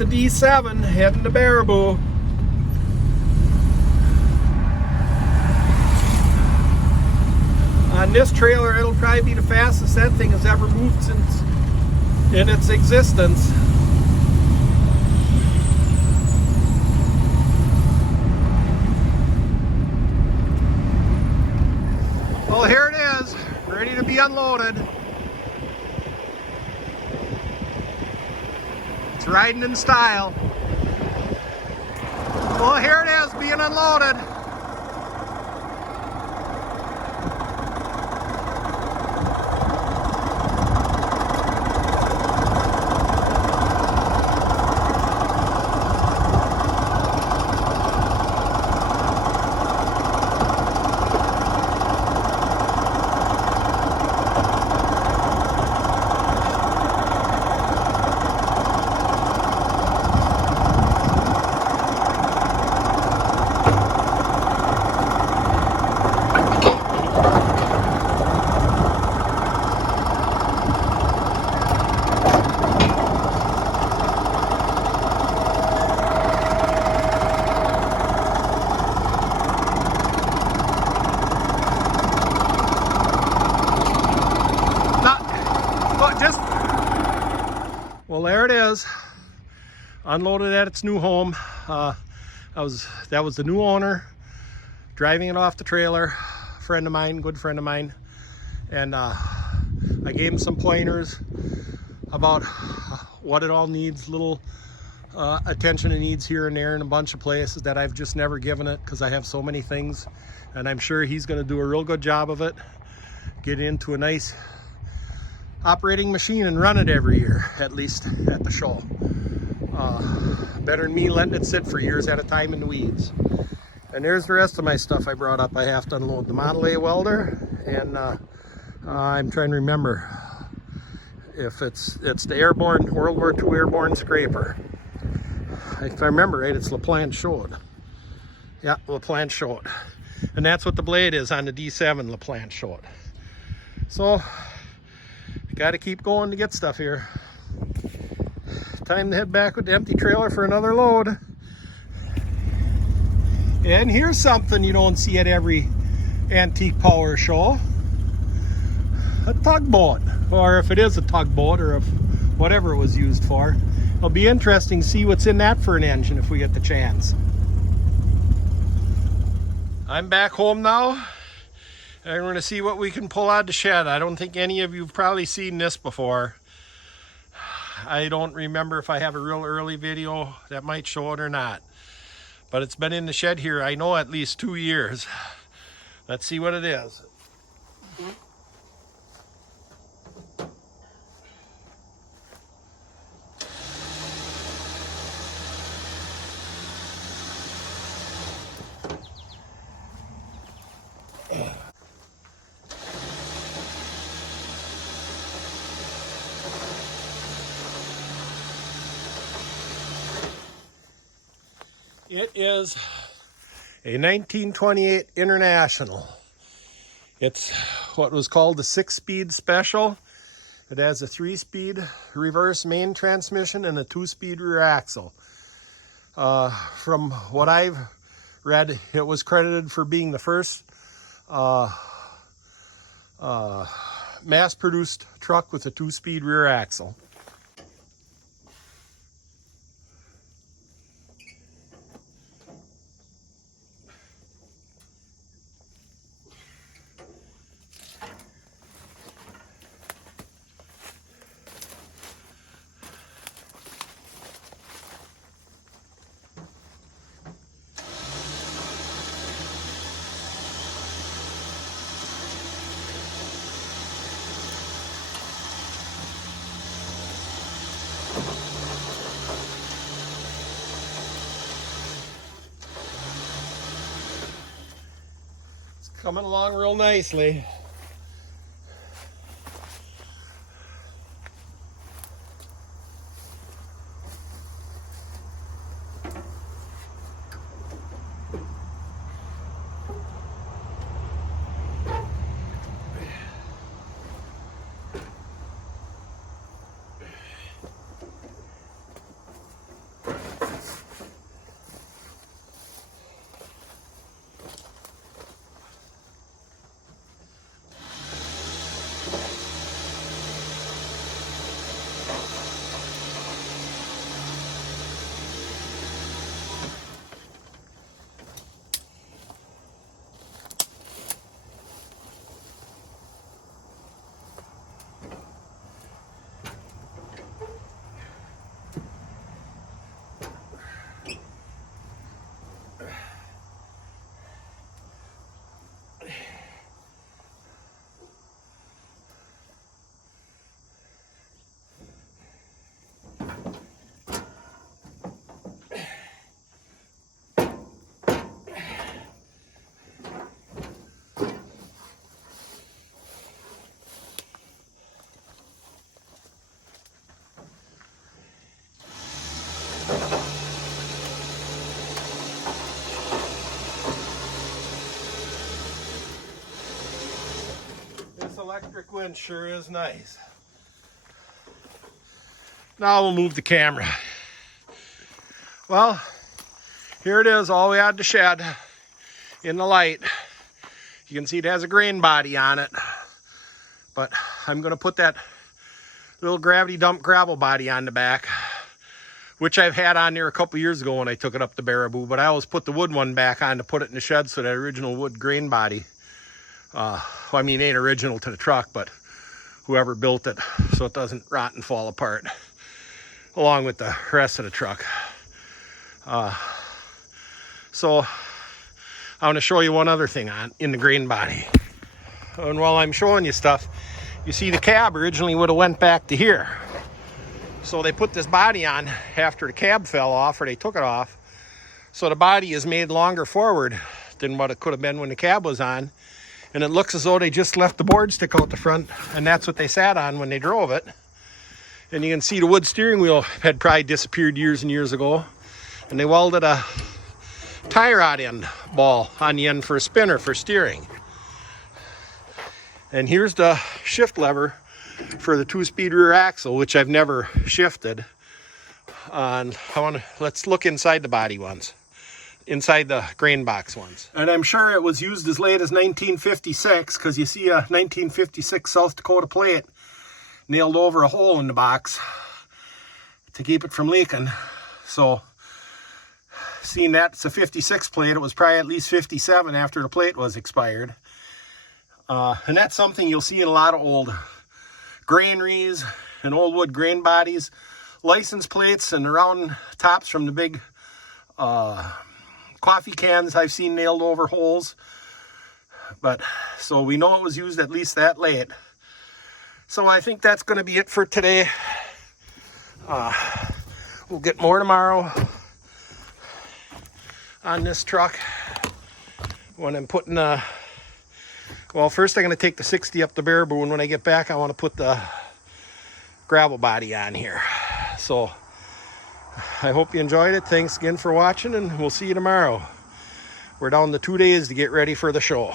the D7 heading to Baraboo. On this trailer, it'll probably be the fastest that thing has ever moved since in its existence. Well, here it is, ready to be unloaded. It's riding in style. Well, here it is, being unloaded. Well, there it is, unloaded at its new home. That was the new owner driving it off the trailer, friend of mine, good friend of mine, and I gave him some pointers about what it all needs, little attention it needs here and there in a bunch of places that I've just never given it because I have so many things, and I'm sure he's going to do a real good job of it, get into a nice operating machine and run it every year, at least at the show. Better than me letting it sit for years at a time in the weeds. And there's the rest of my stuff I brought up. I have to unload the Model A welder, and I'm trying to remember if it's the airborne, World War II airborne scraper. If I remember right, it's LaPlante Chaude. Yeah, LaPlante Chaude. And that's what the blade is on the D7 LaPlante Chaude. So got to keep going to get stuff here. Time to head back with the empty trailer for another load. And here's something you don't see at every antique power show. A tugboat, or if it is a tugboat, or if whatever it was used for. It'll be interesting to see what's in that for an engine if we get the chance. I'm back home now. And we're going to see what we can pull out of the shed. I don't think any of you have probably seen this before. I don't remember if I have a real early video that might show it or not. But it's been in the shed here, I know, at least 2 years. Let's see what it is. It is a 1928 International. It's what was called the 6-speed special. It has a 3-speed reverse main transmission and a 2-speed rear axle. From what I've read, it was credited for being the first mass-produced truck with a 2-speed rear axle. Coming along real nicely. electric winch sure is nice. Now we'll move the camera. Well, here it is, all the way out the shed in the light. You can see it has a grain body on it, but I'm going to put that little gravity dump gravel body on the back, which I've had on there a couple years ago when I took it up to Baraboo, but I always put the wood one back on to put it in the shed, so that original wood grain body, well, I mean, it ain't original to the truck, but whoever built it, so it doesn't rot and fall apart, along with the rest of the truck. So I want to show you one other thing in the grain body. And while I'm showing you stuff, you see the cab originally would have went back to here. So they put this body on after the cab fell off, or they took it off. So the body is made longer forward than what it could have been when the cab was on. And it looks as though they just left the board stick out the front, and that's what they sat on when they drove it. And you can see the wood steering wheel had probably disappeared years and years ago. And they welded a tie rod end ball on the end for a spinner for steering. And here's the shift lever for the 2-speed rear axle, which I've never shifted. Let's look inside the body ones, inside the grain box ones. And I'm sure it was used as late as 1956, because you see a 1956 South Dakota plate nailed over a hole in the box to keep it from leaking. So seeing that it's a 56 plate, it was probably at least 57 after the plate was expired. And that's something you'll see in a lot of old granaries and old wood grain bodies. License plates and the round tops from the big coffee cans I've seen nailed over holes. But so we know it was used at least that late. So I think that's going to be it for today. We'll get more tomorrow on this truck when I'm putting well, first I'm going to take the 60 up the Baraboo, and when I get back I want to put the gravel body on here. So I hope you enjoyed it. Thanks again for watching, and we'll see you tomorrow. We're down to 2 days to get ready for the show.